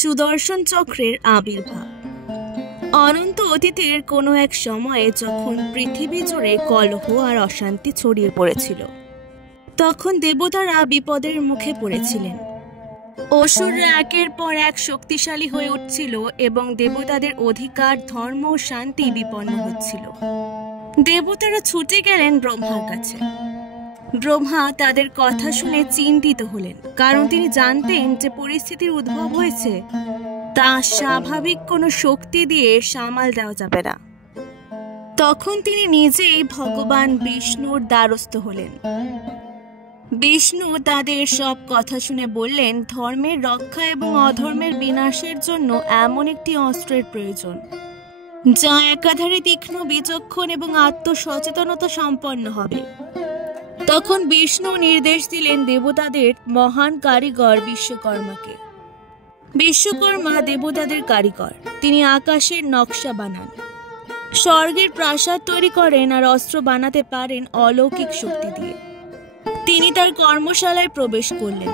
সুদর্শন চক্রের আবির্ভাব। অনন্ত অতীতের কোনো এক সময়ে যখন পৃথিবী জুড়ে কলহ আর অশান্তি ছড়িয়ে পড়েছিল, তখন দেবতারা বিপদের মুখে পড়েছিলেন। অসুররা একের পর এক শক্তিশালী হয়ে উঠছিল এবং দেবতাদের অধিকার, ধর্ম ও শান্তি বিপন্ন হচ্ছিল। দেবতারা ছুটে গেলেন ব্রহ্মার কাছে। ব্রহ্মা তাদের কথা শুনে চিন্তিত হলেন, কারণ তিনি জানতেন যে পরিস্থিতির উদ্ভব হয়েছে তা স্বাভাবিক কোনো শক্তি দিয়ে সামাল দেওয়া যাবে না। তখন তিনি নিজেই ভগবান বিষ্ণুর দ্বারস্থ হলেন। বিষ্ণু তাদের সব কথা শুনে বললেন, ধর্মের রক্ষা এবং অধর্মের বিনাশের জন্য এমন একটি অস্ত্রের প্রয়োজন যা একাধারে তীক্ষ্ণ, বিচক্ষণ এবং আত্মসচেতনতা সম্পন্ন হবে। তখন বিষ্ণু নির্দেশ দিলেন দেবতাদের মহান কারিগর বিশ্বকর্মাকে। বিশ্বকর্মা দেবতাদের কারিগর। তিনি আকাশের নকশা বানান, স্বর্গের প্রাসাদ তৈরি করেন আর অস্ত্র বানাতে পারেন অলৌকিক শক্তি দিয়ে। তিনি তার কর্মশালায় প্রবেশ করলেন।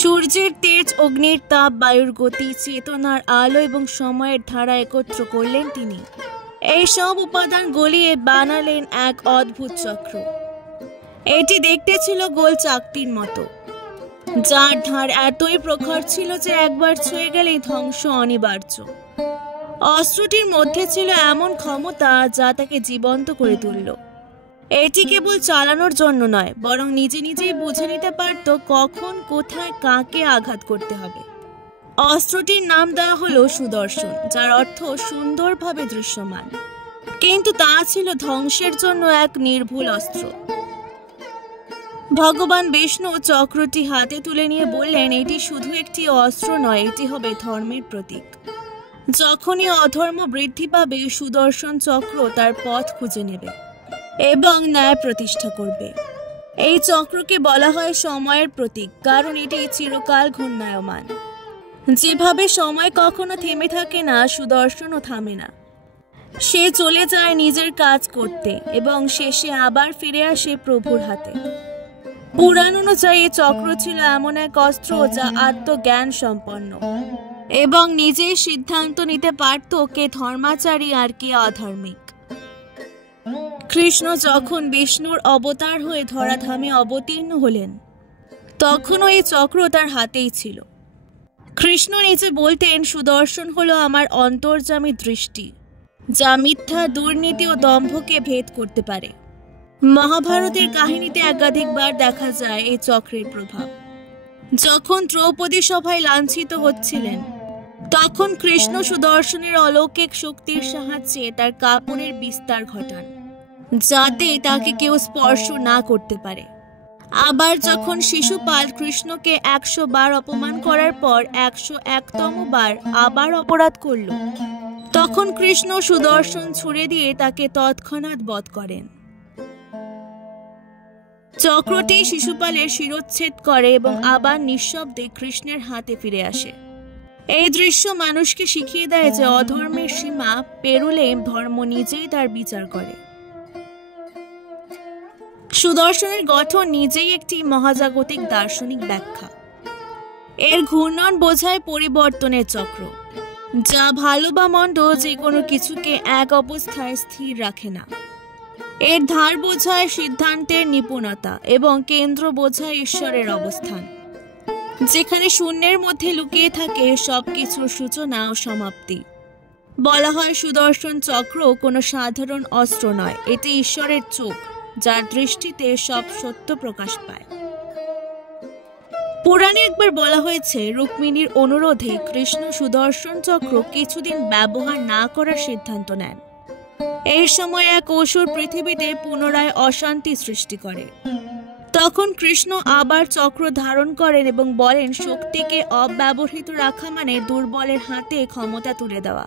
সূর্যের তেজ, অগ্নির তাপ, বায়ুর গতি, চেতনার আলো এবং সময়ের ধারা একত্র করলেন তিনি। এই সব উপাদান গলিয়ে বানালেন এক অদ্ভুত চক্র। এটি দেখতে ছিল গোল চাকতির মতো, যার ধার এতই প্রখর ছিল যে একবার ছুঁয়ে গেলেই ধ্বংস অনিবার্য। অস্ত্রটির মধ্যে ছিল এমন ক্ষমতা যা তাকে জীবন্ত করে তুলল। এটি কেবল চালানোর জন্য নয়, বরং নিজে নিজেই বুঝে নিতে পারত কখন, কোথায়, কাকে আঘাত করতে হবে। অস্ত্রটির নাম দেওয়া হলো সুদর্শন, যার অর্থ সুন্দরভাবে দৃশ্যমান, কিন্তু তা ছিল ধ্বংসের জন্য এক নির্ভুল অস্ত্র। ভগবান বিষ্ণু চক্রটি হাতে তুলে নিয়ে বললেন, এটি শুধু একটি অস্ত্র নয়, এটি হবে ধর্মের প্রতীক। যখনই অধর্ম বৃদ্ধি পাবে, সুদর্শন চক্র তার পথ খুঁজে নেবে এবং ন্যায় প্রতিষ্ঠা করবে। এই চক্রকে বলা হয় সময়ের প্রতীক, কারণ এটি চিরকাল ঘূর্ণায়মান। যেভাবে সময় কখনো থেমে থাকে না, সুদর্শনও থামে না। সে চলে যায় নিজের কাজ করতে এবং শেষে আবার ফিরে আসে প্রভুর হাতে। পুরাণ অনুযায়ী এই চক্র ছিল এমন এক অস্ত্র যা আত্মজ্ঞান সম্পন্ন এবং নিজেই সিদ্ধান্ত নিতে পারত কে ধর্মাচারী আর কে অধার্মিক। কৃষ্ণ যখন বিষ্ণুর অবতার হয়ে ধরাধামে অবতীর্ণ হলেন, তখনও এই চক্র তার হাতেই ছিল। কৃষ্ণ নিজে বলতেন, সুদর্শন হলো আমার অন্তর্যামী দৃষ্টি, যা মিথ্যা, দুর্নীতি ও দম্ভকে ভেদ করতে পারে। মহাভারতের কাহিনীতে একাধিকবার দেখা যায় এই চক্রের প্রভাব। যখন দ্রৌপদী সভায় লাঞ্ছিত হচ্ছিলেন, তখন কৃষ্ণ সুদর্শনের অলৌকিক শক্তির সাহায্যে তার কাপড়ের বিস্তার ঘটান, যাতে তাকে কেউ স্পর্শ না করতে পারে। আবার যখন শিশুপাল কৃষ্ণকে 100 বার অপমান করার পর 101তম বার আবার অপরাধ করল, তখন কৃষ্ণ সুদর্শন ছুড়ে দিয়ে তাকে তৎক্ষণাৎ বধ করেন। চক্রটি শিশুপালের শিরোচ্ছেদ করে এবং আবার নিঃশব্দে কৃষ্ণের হাতে ফিরে আসে। এই দৃশ্য মানুষকে শিখিয়ে দেয় যে অধর্মের সীমা পেরুলে ধর্ম নিজেই তার বিচার করে। সুদর্শনের গঠন নিজেই একটি মহাজাগতিক দার্শনিক ব্যাখ্যা। এর ঘূর্ণন বোঝায় পরিবর্তনের চক্র, যা ভালো বা মন্দ যে কোনো কিছুকে এক অবস্থায় স্থির রাখে না। এর ধার বোঝায় সিদ্ধান্তের নিপুণতা এবং কেন্দ্র বোঝায় ঈশ্বরের অবস্থান, যেখানে শূন্যের মধ্যে লুকিয়ে থাকে সবকিছুর সূচনা ও সমাপ্তি। বলা হয় সুদর্শন চক্র কোনো সাধারণ অস্ত্র নয়, এটি ঈশ্বরের চোখ, যার দৃষ্টিতে সব সত্য প্রকাশ পায়। পুরাণে একবার বলা হয়েছে, রুক্মিণীর অনুরোধে কৃষ্ণ সুদর্শন চক্র কিছুদিন ব্যবহার না করার সিদ্ধান্ত নেন। এই সময় এক অসুর পৃথিবীতে পুনরায় অশান্তি সৃষ্টি করে। তখন কৃষ্ণ আবার চক্র ধারণ করেন এবং বলেন, শক্তিকে অব্যবহৃত রাখা মানে দুর্বলের হাতে ক্ষমতা তুলে দেওয়া।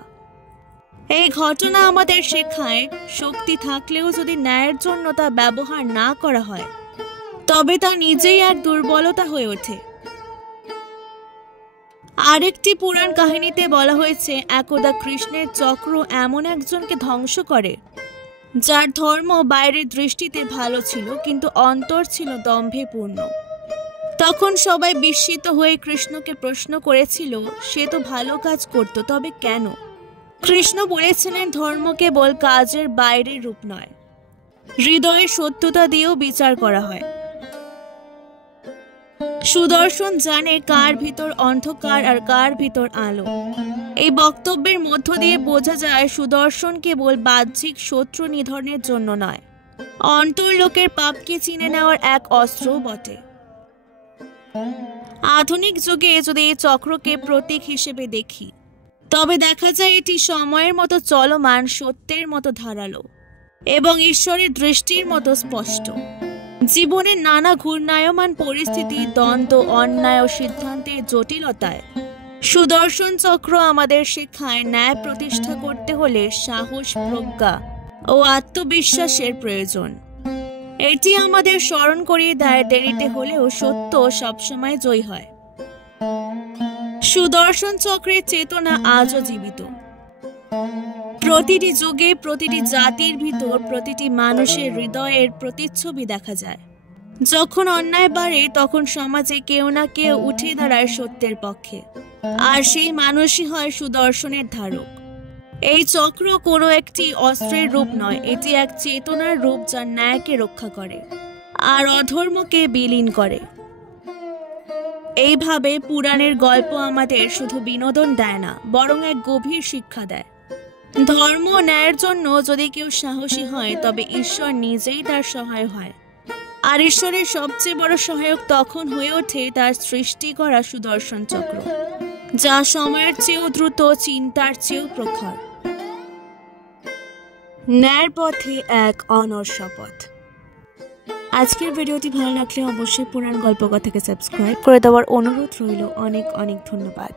এই ঘটনা আমাদের শেখায়, শক্তি থাকলেও যদি ন্যায়ের জন্য তা ব্যবহার না করা হয়, তবে তা নিজেই এক দুর্বলতা হয়ে ওঠে। আরেকটি পুরাণ কাহিনীতে বলা হয়েছে, একদা কৃষ্ণের চক্র এমন একজনকে ধ্বংস করে, যার ধর্ম বাইরের দৃষ্টিতে ভালো ছিল, কিন্তু অন্তর ছিল দম্ভে পূর্ণ। তখন সবাই বিস্মিত হয়ে কৃষ্ণকে প্রশ্ন করেছিল, সে তো ভালো কাজ করত, তবে কেন? কৃষ্ণ বলেছিলেন, ধর্ম কেবল কাজের বাইরের রূপ নয়, হৃদয়ের সত্যতা দিয়েও বিচার করা হয়। সুদর্শন জানে কার ভিতর অন্ধকার আর কার ভিতর আলো। এই বক্তব্যের মধ্য দিয়ে বোঝা যায় সুদর্শন কেবল বাহ্যিক শত্রু নিধনের জন্য নয়, অন্তর্লোকের পাপকে চিনে নেওয়ার এক অস্ত্র বটে। আধুনিক যুগে যদি এই চক্রকে প্রতীক হিসেবে দেখি, তবে দেখা যায় এটি সময়ের মতো চলমান, সত্যের মতো ধারালো এবং ঈশ্বরের দৃষ্টির মতো স্পষ্ট। জীবনের নানা ঘূর্ণায়মান পরিস্থিতি, দ্বন্দ্ব, অন্যায় ও সিদ্ধান্তের জটিলতায় সুদর্শন চক্র আমাদের শেখায়, ন্যায় প্রতিষ্ঠা করতে হলে সাহস, প্রজ্ঞা ও আত্মবিশ্বাসের প্রয়োজন। এটি আমাদের স্মরণ করিয়ে দেয়, দেরিতে হলেও সত্য সবসময় জয়ী হয়। সুদর্শন চক্রের চেতনা আজও জীবিত। প্রতিটি যুগে, প্রতিটি জাতির ভিতর, প্রতিটি মানুষের হৃদয়ের প্রতিচ্ছবি দেখা যায়। যখন অন্যায় বাড়ে, তখন সমাজে কেউ না কেউ উঠে দাঁড়ায় সত্যের পক্ষে, আর সেই মানুষই হয় সুদর্শনের ধারক। এই চক্র কোনো একটি অস্ত্রের রূপ নয়, এটি এক চেতনার রূপ, যা ন্যায়কে রক্ষা করে আর অধর্মকে বিলীন করে। এইভাবে পুরাণের গল্প আমাদের শুধু বিনোদন দেয় না, বরং এক গভীর শিক্ষা দেয়। ধর্ম ও ন্যায়ের জন্য যদি কেউ সাহসী হয়, তবে ঈশ্বর নিজেই তার সহায় হয়। আর ঈশ্বরের সবচেয়ে বড় সহায়ক তখন হয়ে ওঠে তার সৃষ্টি করা সুদর্শন চক্র, যা সময়ের চেয়েও দ্রুত, চিন্তার চেয়েও প্রখর। ন্যায়ের পথে এক অনর শপথ। আজকের ভিডিওটি ভালো লাগলে অবশ্যই পুরাণ গল্পকথাকে সাবস্ক্রাইব করে দেওয়ার অনুরোধ রইল। অনেক অনেক ধন্যবাদ।